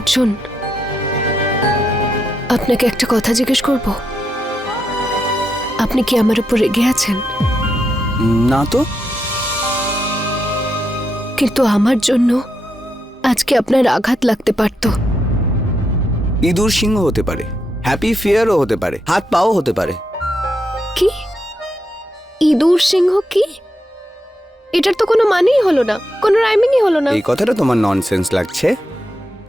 অর্জুন আপনাকে একটা কথা জিজ্ঞেস করব। আপনি কি আমার উপর রেগে আছেন? না তো। কিন্তু আমার জন্য আজকে আপনার আঘাত লাগতে পারত। ইঁদুর সিংহ হতে পারে হ্যাপি ফিয়ারও হতে পারে হাত পাও হতে পারে। কি? ইঁদুর সিংহ কি? এটার তো কোনো মানেই হলো না কোনো রাইমিংই হলো না। এই কথাটা তোমার ননসেন্স লাগছে।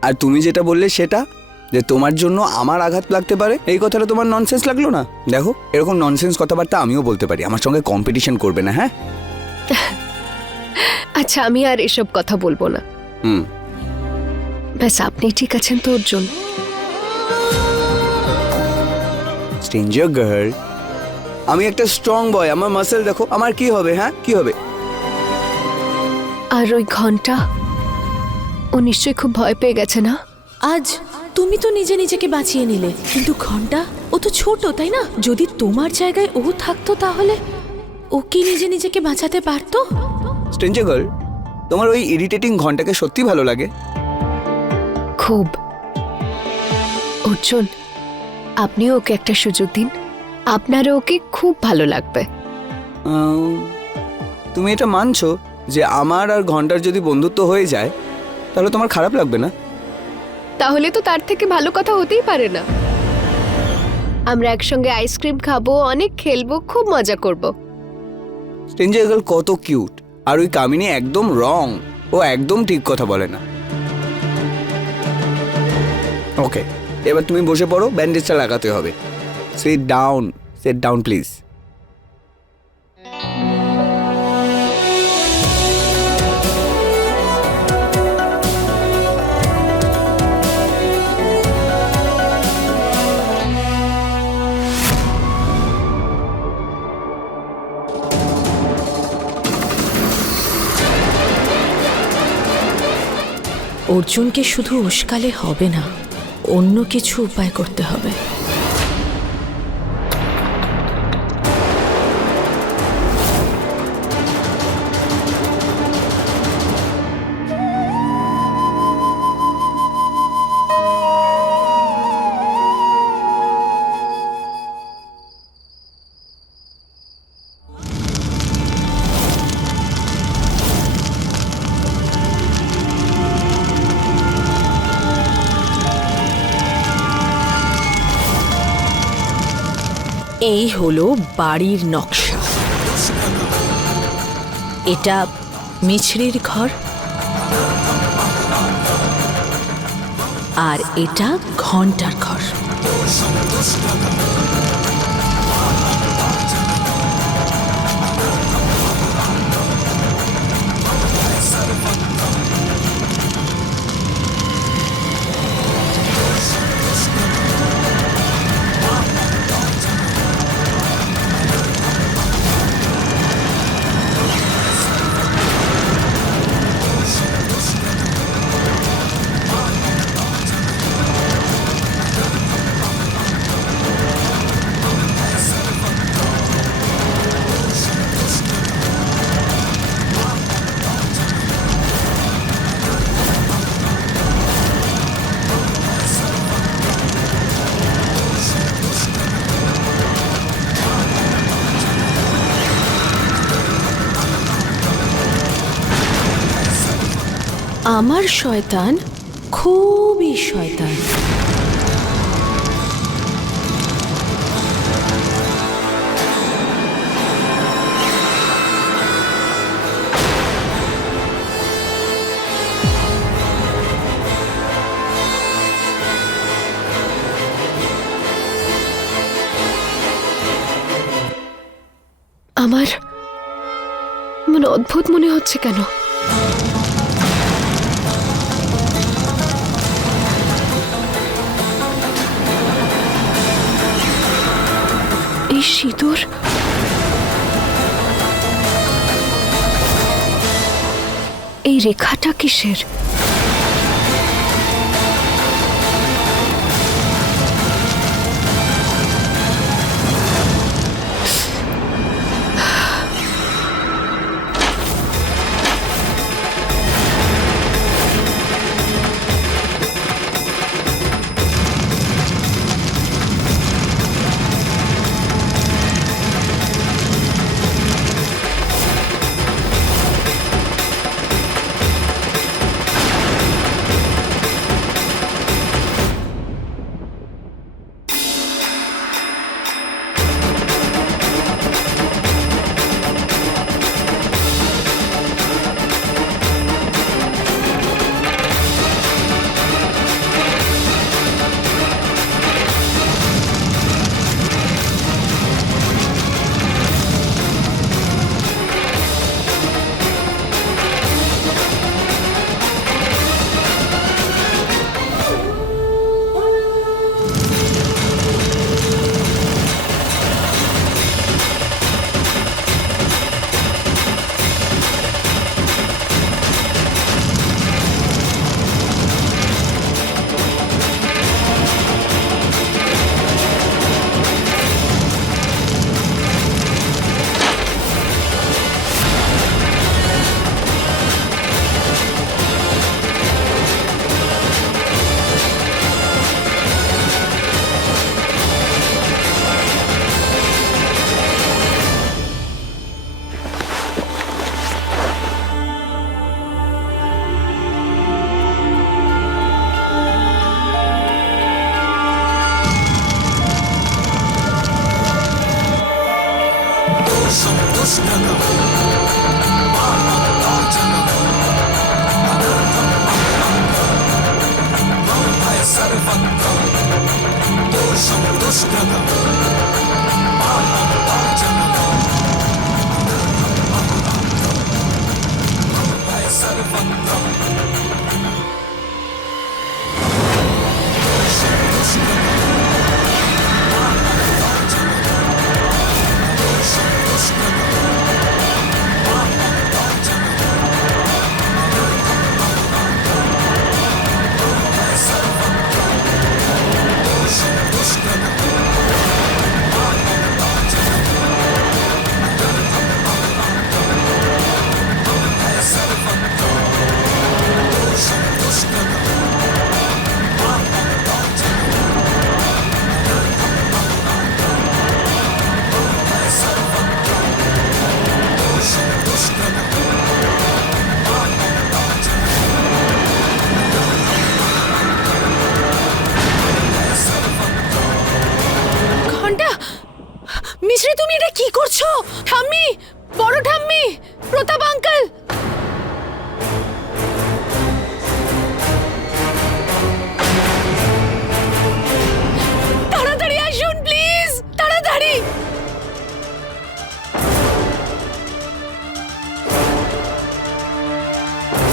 আর তুমি যেটা বললে সেটা যে তোমার জন্য আমার আঘাত লাগতে পারে এই কথাটা তোমার ননসেন্স লাগল না? দেখো এরকম ননসেন্স কথাবার্তা আমিও বলতে পারি আমার সঙ্গে কম্পিটিশন করবে না হ্যাঁ? আচ্ছা আমি আর এসব কথা বলব না। হুম। ব্যাস আপনি ঠিক আছেন তো অর্জুন স্ট্রেঞ্জার গার্ল আমি একটা স্ট্রং বয় আমার মাসেল দেখো আমার কি হবে হ্যাঁ? কি হবে? আর ওই ঘণ্টা? ও নিশ্চয়ই খুব ভয় পেয়ে গেছে না? আজ তুমি তো নিজে নিজেকে বাঁচিয়ে নিলে কিন্তু ঘণ্টা ও তো ছোট তাই না? যদি তোমার জায়গায় ও থাকতো তাহলে ও কি নিজে নিজেকে বাঁচাতে পারতো? স্ট্রেঞ্জার গার্ল তোমার ওই ইরিটেটিং ঘন্টাকে সত্যি ভালো লাগে? খুব। অর্জুন আপনিও ওকে একটা সুযোগ দিন। আপনারও ওকে খুব ভালো লাগবে। আহ, তুমি এটা মানছো যে আমার আর ঘণ্টার যদি বন্ধুত্ব হয়ে যায় তাহলে তোমার খারাপ লাগবে না। তাহলে তো তার থেকে ভালো কথা হতেই পারে না। আমরা একসঙ্গে আইসক্রিম খাব অনেক খেলব খুব মজা করব। স্ট্রেঞ্জার গার্ল কত কিউট আর ওই কামিনী একদম রং ও একদম ঠিক কথা বলে না। ওকে এবার তুমি বসে পড়ো ব্যান্ডেজটা লাগাতে হবে। Sit down set down please অর্জুনকে শুধু উস্কালে হবে না অন্য কিছু উপায় করতে হবে। এই হলো বাড়ির নকশা। এটা মিছরির ঘর। আর এটা ঘণ্টার ঘর। আমার শয়তান খুবই শয়তান। আমার মানে অদ্ভুত মনে হচ্ছে কেন? এই সিঁদুর? এই রেখাটা কিসের?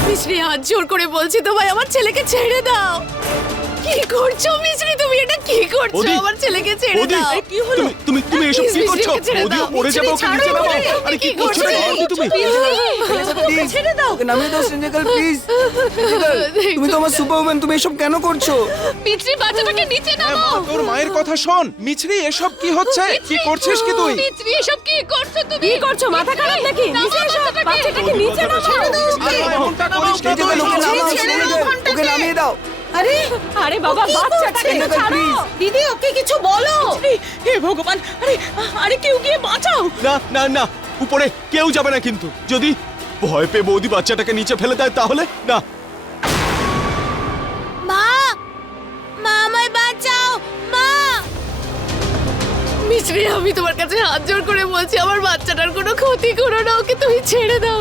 মিশ্রি হাত জোর করে বলছি তো ভাই আমার ছেলেকে ছেড়ে দাও। কি করছ মিশ্রি তুমি এটা কি করছ! আমার ছেলেকে ছেড়ে ওদি! দাও। কি হলো? তুমি তুমি তুমি এসব কি করছ? ওদিও পড়ে যাবে ওকে নিচে নামাও। আরে কি করছ? তুমি। প্লিজ ছেড়ে দাও। ওকে নামিয়ে দাও সিঞ্জিকাল প্লিজ তুমি তো আমার সুপারম্যান তুমি এসব কেন করছ? মিত্রি বাচ্চাটাকে নিচে হ্যাঁ, নামাও। তোর মায়ের কথা শোন। মিছরি এসব কি হচ্ছে? কি করছিস কি তুই? মিত্রি এসব কি করছ তুমি? কি করছ? মাথা খারাপ নাকি? নিচে এসো। বাচ্চাটাকে। নিচে নামাও। আরে এমনটা করিস কেন সিঞ্জিকাল ওকে নামাও ছেড়ে দাও। ওকে নামিয়ে দাও। আরে আরে বাবা বাচ্চাটাকে সিঞ্জিকাল ছাড়ো। দিদি ওকে কিছু বলো। হে ভগবান আরে আরে কেউ গিয়ে বাঁচাও। না না না উপরে কেউ যাবে না কিন্তু। যদি ভয় পেয়ে বৌদি বাচ্চাটাকে নিচে ফেলে দেয় তাহলে না। মা মা আমায় বাঁচাও মা। মিশ্রি আমি তোমার কাছে হাত জোর করে বলছি আমার বাচ্চাটার কোনো ক্ষতি করো না ওকে তুমি ছেড়ে দাও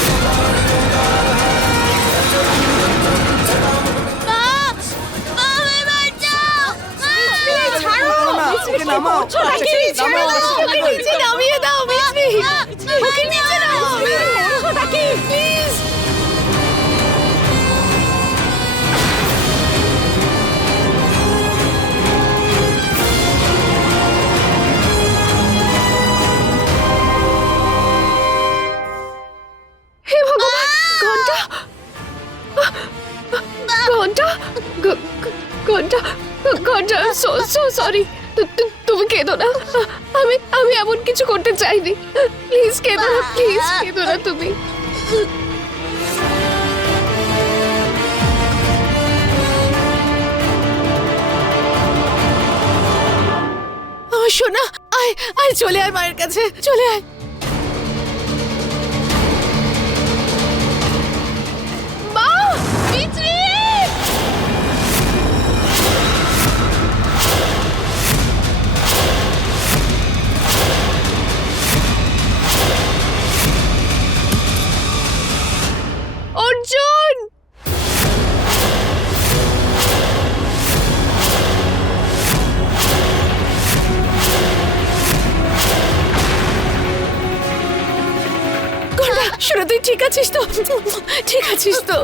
কিছু করতে চাইনি। প্লিজ কেঁদো না প্লিজ কেঁদো না তুমি। সোনা, আয় আয়, চলে আয় মায়ের কাছে, চলে আয়। গন্ডা শুনে তুই ঠিক আছিস তো? ঠিক আছিস তো?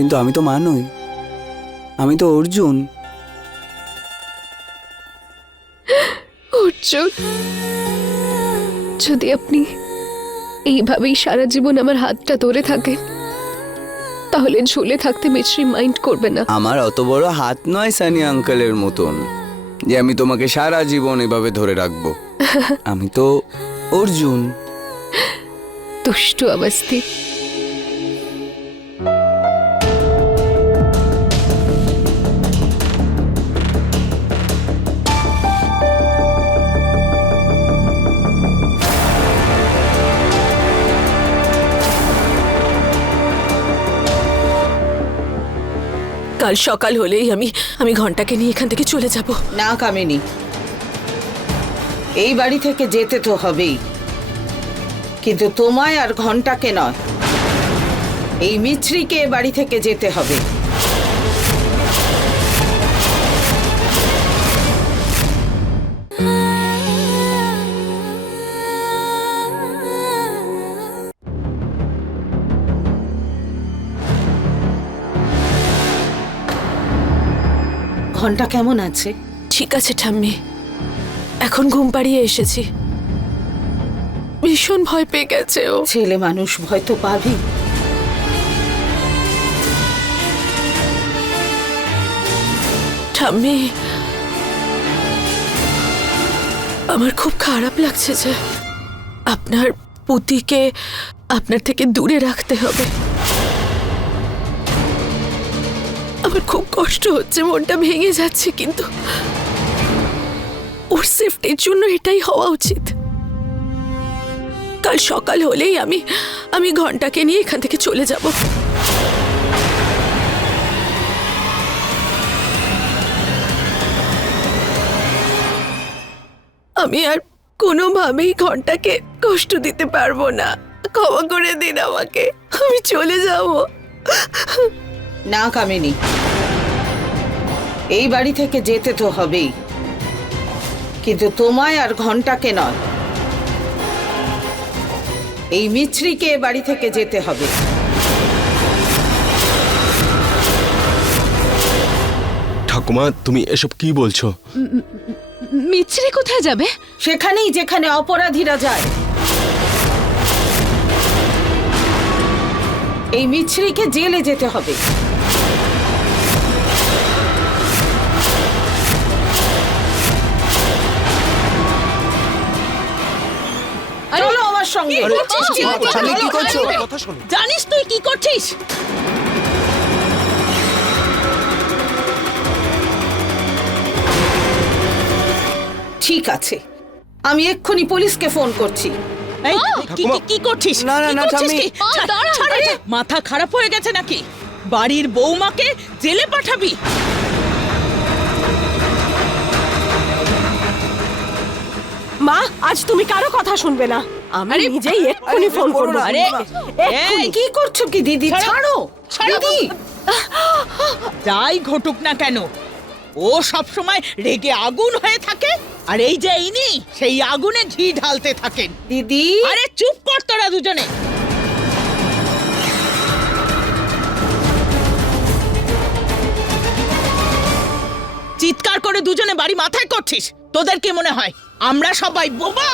কিন্তু আমি তো মা নই আমি তো অর্জুন। অর্জুন যদি আপনি এইভাবেই সারা জীবন আমার হাতটা ধরে থাকেন তাহলে ঝুলে থাকতে মিশ্রি মাইন্ড করবে না। আমার অত বড় হাত নয় সানি আঙ্কেলের মতন যে আমি তোমাকে সারা জীবন এভাবে ধরে রাখব। আমি তো অর্জুন। দুষ্টু অবস্থি কাল সকাল হলেই আমি আমি ঘন্টাকে নিয়ে এখান থেকে চলে যাব। না কামিনী, এই বাড়ি থেকে যেতে তো হবেই। কিন্তু তোমায় আর ঘন্টাকে নয়, এই মিছরিকে বাড়ি থেকে যেতে হবে। ঘণ্টা কেমন আছে? ঠিক আছে ঠাম্মি। এখন ঘুম পাড়িয়ে এসেছি। ভীষণ ভয় পেয়ে গেছে ও। ছেলে মানুষ ভয় তো পাবি ঠাম্মি আমার খুব খারাপ লাগছে যে আপনার পুতিকে আপনার থেকে দূরে রাখতে হবে। আমার খুব কষ্ট হচ্ছে, মনটা ভেঙে যাচ্ছে, কিন্তু ওর সেফটির জন্য এটাই হওয়া উচিত। কাল সকাল হলেই আমি আমি ঘন্টাকে নিয়ে এখান থেকে চলে যাব। আমি আর কোনোভাবেই ঘন্টাকে কষ্ট দিতে পারব না। ক্ষমা করে দিন আমাকে। আমি চলে যাব। না কামিনী। এই বাড়ি থেকে যেতে তো হবেই। কিন্তু তোমায় আর ঘন্টাকে নয়। এই মিছরিকে এ বাড়ি থেকে যেতে হবে। ঠাকুমা তুমি এসব কি বলছো? মিছরি কোথায় যাবে? সেখানেই যেখানে অপরাধীরা যায়। এই মিছরিকে জেলে যেতে হবে। সঙ্গে। কি করছ? জানিস তুই কি করছিস? ঠিক আছে আমি এক্ষুনি পুলিশকে ফোন করছি। এই, কি কি- কি করছিস? না, না, কি না, করছিস? ঠাম্মি। ছাড়, ছাড় এটা। মাথা খারাপ হয়ে গেছে নাকি? বাড়ির বৌমাকে জেলে পাঠাবি। মা আজ তুমি কারও কথা শুনবে না। আমি নিজেই এক্ষুনি ফোন করব। আরে কি করছ কি দিদি? ছাড়ো। দিদি। যাই ঘটুক না কেন ও সব সময় রেগে আগুন হয়ে থাকে আর এই যে ইনি সেই আগুনে ঘি ঢালতে থাকেন। দিদি। আরে চুপ কর তোরা দুজনে। চিৎকার করে দুজনে বাড়ি মাথায় করছিস তোদের কি মনে হয়? আমরা সবাই বোবা?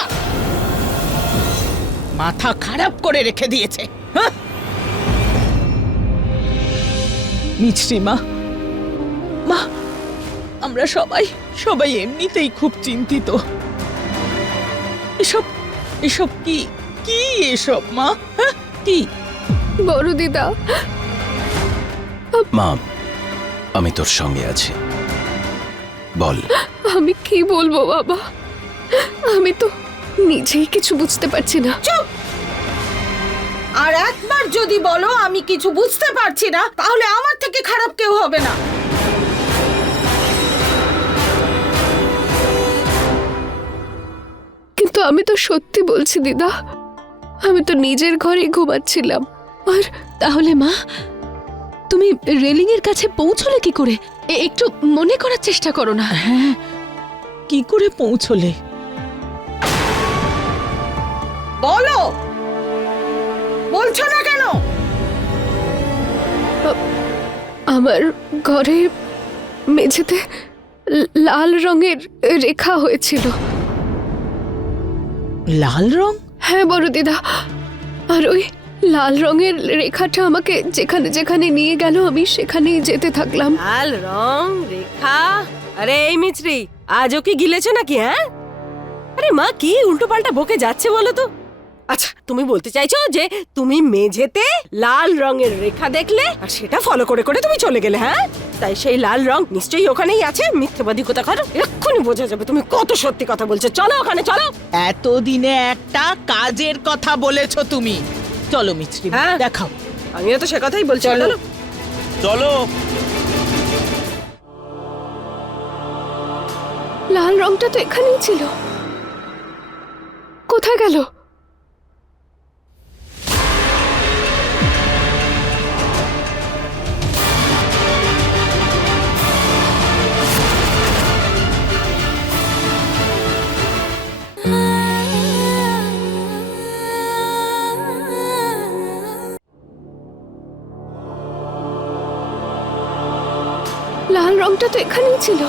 মাথা খারাপ করে রেখে দিয়েছে। হ্যাঁ? মিছরি মা। মা আমরা সবাই সবাই এমনিতেই খুব চিন্তিত। এসব এসব কি কি এসব মা? হ্যাঁ? কি? বড় দিদা। মা আমি তোর সঙ্গে আছি। বল। আমি কি বলব বাবা? আমি তো নিজেই কিছু বুঝতে পারছি না। আর একবার যদি বলো আমি কিছু বুঝতে পারছি না তাহলে আমার থেকে খারাপ কেউ হবে না। কিন্তু আমি তো সত্যি বলছি দিদা। আমি তো নিজের ঘরে ঘুমাচ্ছিলাম। আর তাহলে মা তুমি রেলিং এর কাছে পৌঁছলে কি করে? এ- একটু মনে করার চেষ্টা করো না। হ্যাঁ কি করে পৌঁছলে? বলো। বলছো না কেন? আমার ঘরে মেঝেতে লাল রঙের রেখা হয়েছিল। লাল রং? হ্যাঁ বড় দিদা। আর ওই লাল রঙের রেখাটা আমাকে যেখানে যেখানে নিয়ে গেল আমি সেখানেই যেতে থাকলাম। লাল রং রেখা? আরে এই মিছরি আজও কি গিলেছো নাকি হ্যাঁ? আরে মা কি উল্টো পাল্টা বকে যাচ্ছে বলো তো? আচ্ছা তুমি বলতে চাইছো যে তুমি মেঝেতে লাল রঙের রেখা দেখলে আর সেটা ফলো করে করে তুমি চলে গেলে হ্যাঁ? তাই সেই লাল রং নিশ্চয়ই ওখানেই আছে মিথ্যেবাদী কোথা করো এক্ষুনি বোঝা যাবে তুমি কত সত্যি কথা বলছো। চলো ওখানে চলো। এতদিনে একটা কাজের কথা বলেছ তুমি। চলো মিছরি হ্যাঁ। দেখাও। আমিও তো সে কথাই বলছি চলো। চলো। লাল রংটা তো এখানেই ছিল। কোথায় গেল? তো এখানেই ছিল।